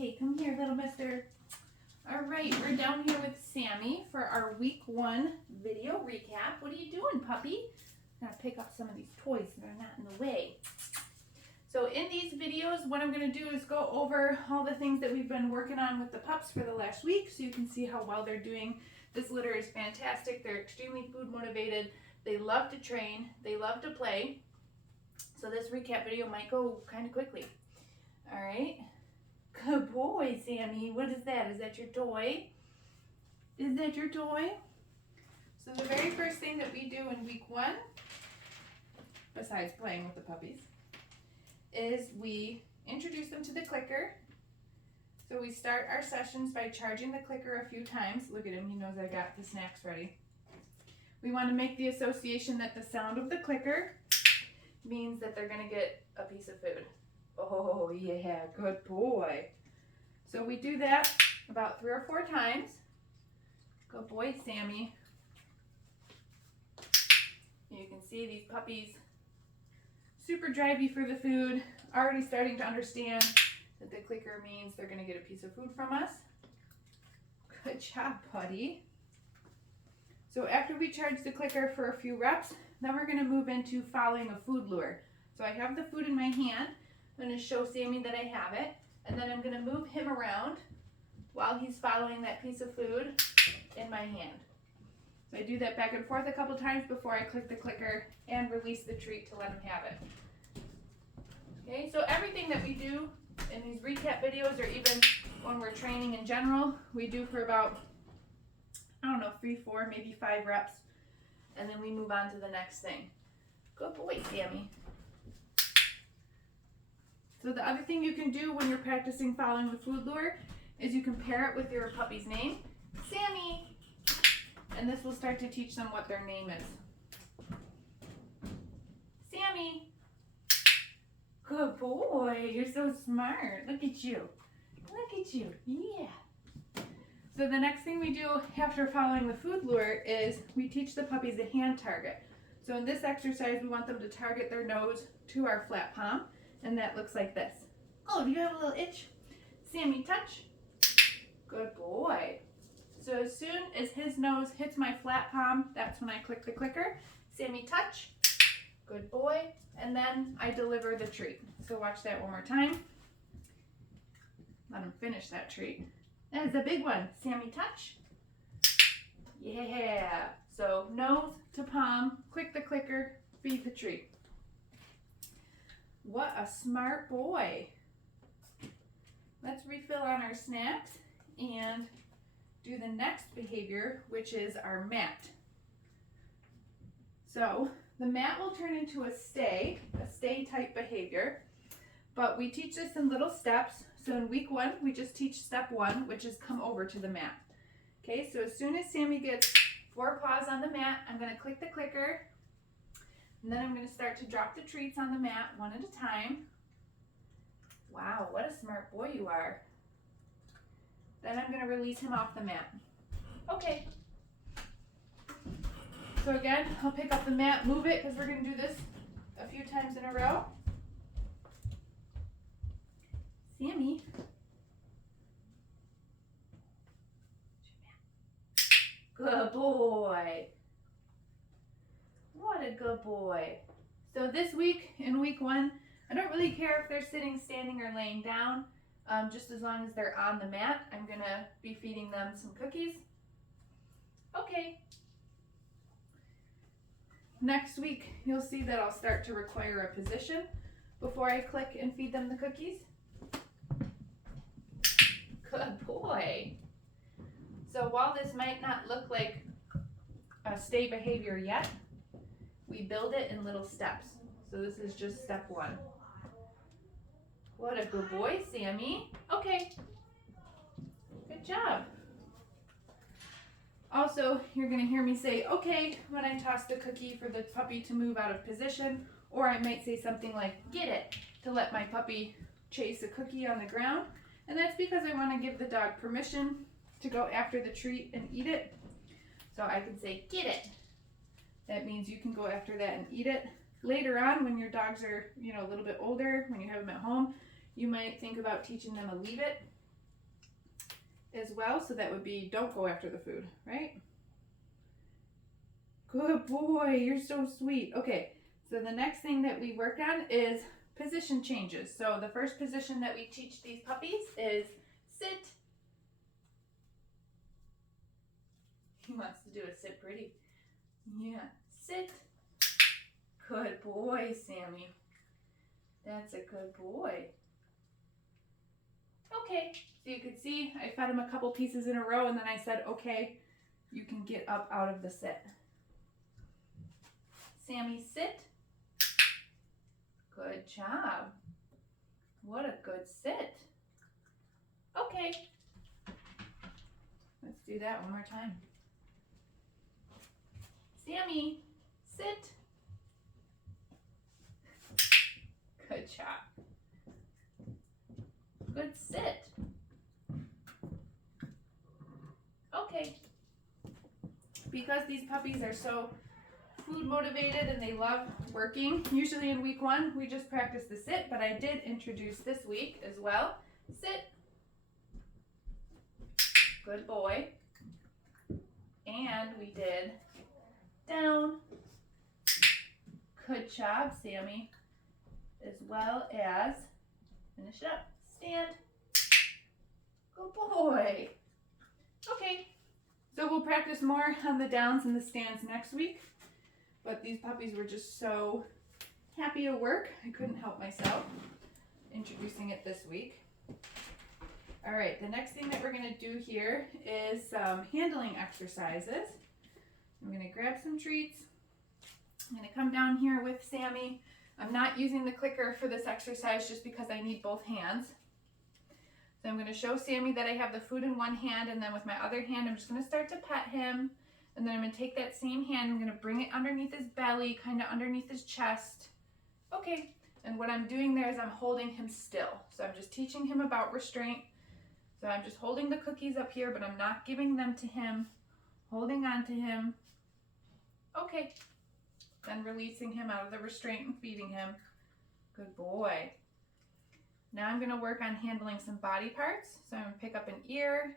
Okay, come here, little mister. All right, we're down here with Sammy for our week 1 video recap. What are you doing, puppy? I'm gonna pick up some of these toys so they're not in the way. So in these videos, what I'm gonna do is go over all the things that we've been working on with the pups for the last week so you can see how well they're doing. This litter is fantastic. They're extremely food motivated. They love to train. They love to play. So this recap video might go kind of quickly. All right. Good boy, Sammy. What is that? Is that your toy? Is that your toy? So the very first thing that we do in week 1, besides playing with the puppies, is we introduce them to the clicker. So we start our sessions by charging the clicker a few times. Look at him, he knows I got the snacks ready. We want to make the association that the sound of the clicker means that they're going to get a piece of food. Oh yeah, good boy. So we do that about 3 or 4 times. Good boy, Sammy. You can see these puppies, super drivey for the food, already starting to understand that the clicker means they're going to get a piece of food from us. Good job, buddy. So after we charge the clicker for a few reps, then we're going to move into following a food lure. So I have the food in my hand. I'm going to show Sammy that I have it, and then I'm going to move him around while he's following that piece of food in my hand. So I do that back and forth a couple times before I click the clicker and release the treat to let him have it. Okay, so everything that we do in these recap videos, or even when we're training in general, we do for about, I don't know, 3, 4, maybe 5 reps, and then we move on to the next thing. Good boy, Sammy. So the other thing you can do when you're practicing following the food lure is you can pair it with your puppy's name, Sammy, and this will start to teach them what their name is. Sammy. Good boy, you're so smart. Look at you. Look at you, yeah. So the next thing we do after following the food lure is we teach the puppies a hand target. So in this exercise, we want them to target their nose to our flat palm. And that looks like this. Oh, do you have a little itch? Sammy, touch. Good boy. So as soon as his nose hits my flat palm, that's when I click the clicker. Sammy, touch. Good boy. And then I deliver the treat. So watch that one more time. Let him finish that treat. That is a big one. Sammy, touch. Yeah. So nose to palm, click the clicker, feed the treat. What a smart boy. Let's refill on our snacks and do the next behavior, which is our mat. So the mat will turn into a stay type behavior, but we teach this in little steps. So in week 1, we just teach step 1, which is come over to the mat. Okay, so as soon as Sammy gets 4 paws on the mat, I'm going to click the clicker. And then I'm going to start to drop the treats on the mat one at a time. Wow, what a smart boy you are. Then I'm going to release him off the mat. Okay. So again, I'll pick up the mat, move it, because we're going to do this a few times in a row. Sammy. Good boy. What a good boy. So this week, in week 1, I don't really care if they're sitting, standing, or laying down. Just as long as they're on the mat, I'm going to be feeding them some cookies. Okay. Next week, you'll see that I'll start to require a position before I click and feed them the cookies. Good boy. So while this might not look like a stay behavior yet, we build it in little steps. So this is just step 1. What a good boy, Sammy. Okay. Good job. Also, you're going to hear me say, okay, when I toss the cookie for the puppy to move out of position, or I might say something like, get it, to let my puppy chase a cookie on the ground. And that's because I want to give the dog permission to go after the treat and eat it. So I can say, get it. That means you can go after that and eat it. Later on, when your dogs are, a little bit older, when you have them at home, you might think about teaching them a leave it. as well. So that would be don't go after the food, right? Good boy, you're so sweet. Okay, so the next thing that we work on is position changes. So the first position that we teach these puppies is sit. He wants to do a sit pretty. Yeah, sit. Good boy, Sammy. That's a good boy. Okay, so you could see I fed him a couple pieces in a row and then I said, okay, you can get up out of the sit. Sammy, sit. Good job. What a good sit. Okay, let's do that one more time. Sammy, sit. Good job. Good sit. Okay. Because these puppies are so food motivated and they love working, usually in week 1 we just practice the sit, but I did introduce this week as well. Sit. Good boy. And we did down. Good job, Sammy. As well as, finish it up, stand. Good boy. Okay, so we'll practice more on the downs and the stands next week. But these puppies were just so happy to work. I couldn't help myself introducing it this week. All right, the next thing that we're gonna do here is some handling exercises. I'm gonna grab some treats. I'm gonna come down here with Sammy. I'm not using the clicker for this exercise just because I need both hands. So I'm gonna show Sammy that I have the food in one hand, and then with my other hand, I'm just gonna start to pet him. And then I'm gonna take that same hand, I'm gonna bring it underneath his belly, kind of underneath his chest. Okay, and what I'm doing there is I'm holding him still. So I'm just teaching him about restraint. So I'm just holding the cookies up here, but I'm not giving them to him, holding on to him. Okay, then releasing him out of the restraint and feeding him. Good boy. Now I'm gonna work on handling some body parts. So I'm gonna pick up an ear.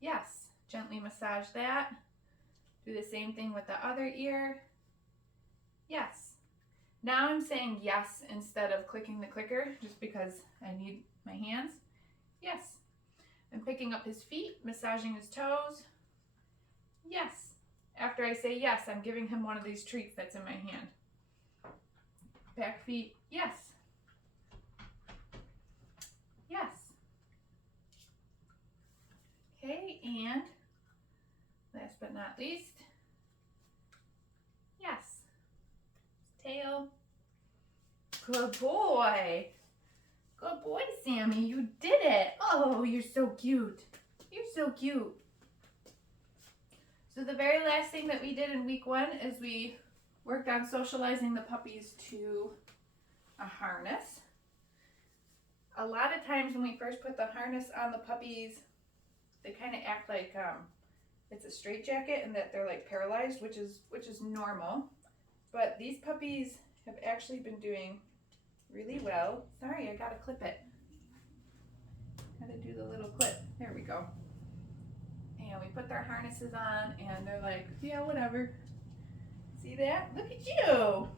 Yes, gently massage that. Do the same thing with the other ear. Yes. Now I'm saying yes instead of clicking the clicker just because I need my hands. Yes. I'm picking up his feet, massaging his toes. Yes. After I say yes, I'm giving him one of these treats that's in my hand. Back feet, yes. Yes. Okay, and last but not least, yes. Tail. Good boy. Good boy, Sammy. You did it. Oh, you're so cute. You're so cute. So the very last thing that we did in week 1 is we worked on socializing the puppies to a harness. A lot of times when we first put the harness on the puppies, they kind of act like it's a straitjacket and that they're like paralyzed, which is normal. But these puppies have actually been doing really well. Sorry, I gotta clip it. Gotta do the little clip. There we go. And we put their harnesses on and they're like, yeah, whatever. See that? Look at you.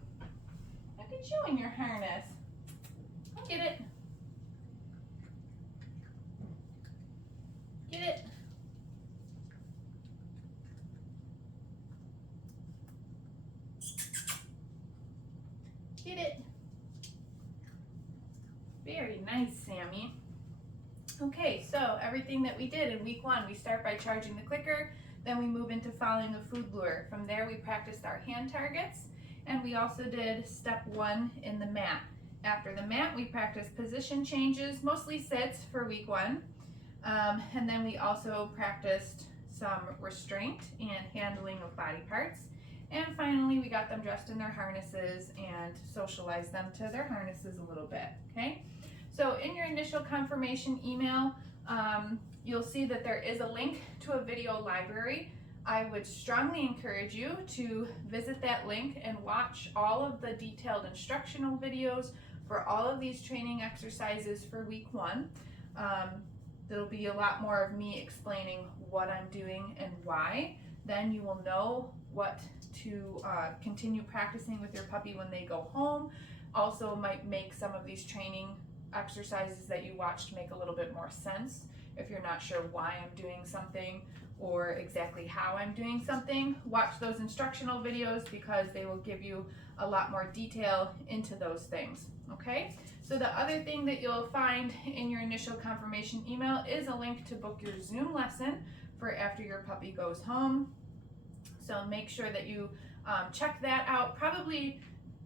Look at you in your harness. Go get it. Get it. Get it. Very nice, Sammy. Okay, so everything that we did in week 1, we start by charging the clicker, then we move into following a food lure. From there, we practiced our hand targets, and we also did step 1 in the mat. After the mat, we practiced position changes, mostly sits for week 1, and then we also practiced some restraint and handling of body parts. And finally, we got them dressed in their harnesses and socialized them to their harnesses a little bit, okay? So in your initial confirmation email, you'll see that there is a link to a video library. I would strongly encourage you to visit that link and watch all of the detailed instructional videos for all of these training exercises for week 1. There'll be a lot more of me explaining what I'm doing and why. Then you will know what to continue practicing with your puppy when they go home. Also might make some of these training exercises that you watched make a little bit more sense if you're not sure why I'm doing something or exactly how I'm doing something. Watch those instructional videos because they will give you a lot more detail into those things, okay? So the other thing that you'll find in your initial confirmation email is a link to book your Zoom lesson for after your puppy goes home. So make sure that you check that out probably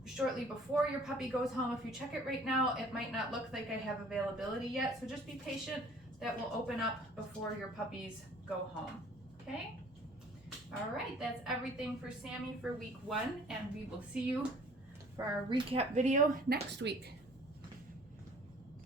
shortly before your puppy goes home. If you check it right now, it might not look like I have availability yet, so just be patient. That will open up before your puppies go home, okay? All right, that's everything for Sammy for week 1, and we will see you for our recap video next week.